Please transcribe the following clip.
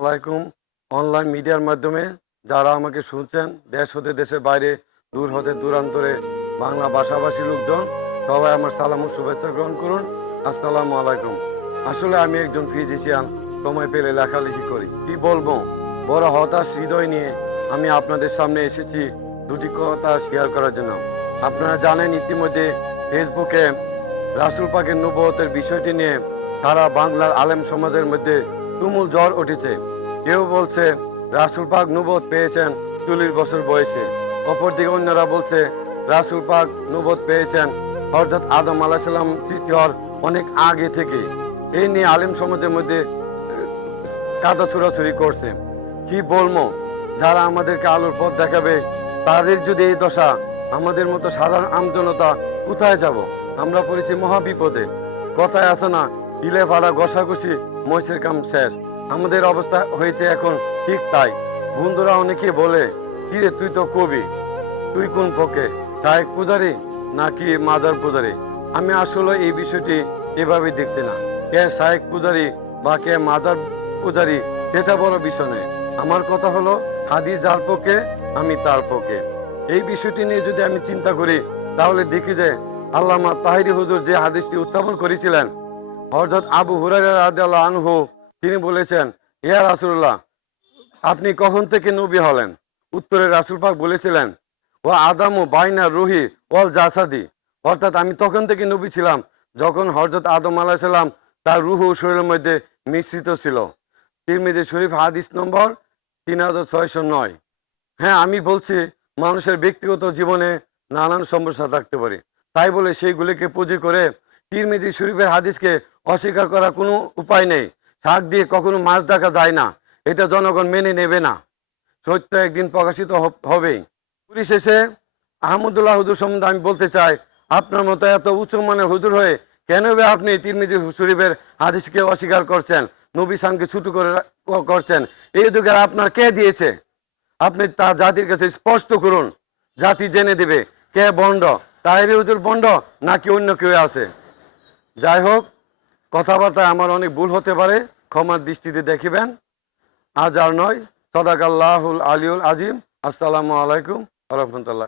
আলাইকুম। অনলাইন মিডিয়ার মাধ্যমে যারা আমাকে শুনছেন, দেশ হতে দেশের বাইরে, দূর হতে দূরান্তরে, বাংলা ভাষাভাষী লোকজন, সবাই আমার সালাম ও শুভেচ্ছা গ্রহণ করুন। আসসালামু আলাইকুম। আসলে আমি একজন ফিজিশিয়ান, সময় পেলে লেখালেখি করি। কি বলব? বড় হতাশ হৃদয় নিয়ে আমি আপনাদের সামনে এসেছি দুটি কথা শেয়ার করার জন্য। আপনারা জানেন ইতিমধ্যে ফেসবুকে রাসুল পাকের নবতের বিষয়টি নিয়ে সারা বাংলার আলেম সমাজের মধ্যে তুমুল জ্বর উঠেছে। কেউ বলছে, রাসুল পাক নবত পেয়েছেন চল্লিশ বছর বয়সে। অপরদিকে অন্যরা বলছে, রাসুল পাক নবত পেয়েছেন। হরজত আদম আলাহিসাল্লাম সৃষ্টি হওয়ার অনেক আগে থেকে। এই নিয়ে আলিম সমাজের মধ্যে কাদা ছুড়াছুড়ি করছে। কি বলব? যারা আমাদেরকে আলোর পথ দেখাবে, তাদের যদি এই দশা, আমাদের মতো সাধারণ আমজনতা কোথায় যাব? আমরা পড়েছি মহাবিপদে। কথায় আছে না হিলে ফাড়া ঘষাঘষি মহিষের কাম শেষ। আমাদের অবস্থা হয়েছে এখন ঠিক তাই। বন্ধুরা অনেকে বলে, কি রে, তুই তো কবি। তুই কোন পক্ষে শাহেক পূজারি নাকি মাজার পূজারি? আমি আসলে এই বিষয়টি এভাবে দেখছি না। কে শাহেক পূজারি বা কে মাজার পূজারি, সেটা বড় বিষয় নয়। আমার কথা হলো হাদি যার পক্ষে, আমি তার পক্ষে। এই বিষয়টি নিয়ে যদি আমি চিন্তা করি, তাহলে দেখি যে আল্লামা তাহিরি হুজুর যে হাদিসটি উত্থাপন করেছিলেন হযরত আবু রাদিয়াল্লাহু আনহু, তিনি বলেছেন, ইয়া রাসূলুল্লাহ, আপনি কখন থেকে নবী হলেন? উত্তরে রাসূল পাক বলেছিলেন ও আদাম ও বাইনা রুহি ওয়াল জাসাদি। অর্থাৎ আমি তখন থেকে নবী ছিলাম, যখন হযরত আদম আলাইহিস সালাম তার রুহ শরীরের মধ্যে মিশ্রিত ছিল। তিরমিজি শরীফ হাদিস নম্বর তিন হাজার ছয়শো নয়। হ্যাঁ আমি বলছি, মানুষের ব্যক্তিগত জীবনে নানান সমস্যা থাকতে পারে। তাই বলে সেইগুলিকে পুঁজি করে তিরমিজি শরীফের হাদিসকে অস্বীকার করার কোনো উপায় নেই। শাক দিয়ে কখনো মাছ ডাকা যায় না। এটা জনগণ মেনে নেবে না। সত্য একদিন প্রকাশিত হব- হবেই। পরিশেষে আহমদুল্লাহ হুজুর সম্বন্ধে আমি বলতে চাই, আপনার মতো এত উচ্চ মানের হুজুর হয়ে কেন আপনি তিরমিজি শরীফের হাদিসকে অস্বীকার করছেন? নবী সানকে ছুটু করে করছেন। এই অধিকার আপনার কে দিয়েছে? আপনি তা জাতির কাছে স্পষ্ট করুন। জাতি জেনে দেবে কে বন্ড। তাহেরি হুজুর বন্ড নাকি অন্য কেউ আছে? যাই হোক, কথাবার্তায় আমার অনেক ভুল হতে পারে, ক্ষমার দৃষ্টিতে দেখিবেন। আজ আর নয়, সদাকাল্লাহুল আলিউল আজিম। আসসালামু আলাইকুম রহমতুল্লাহ।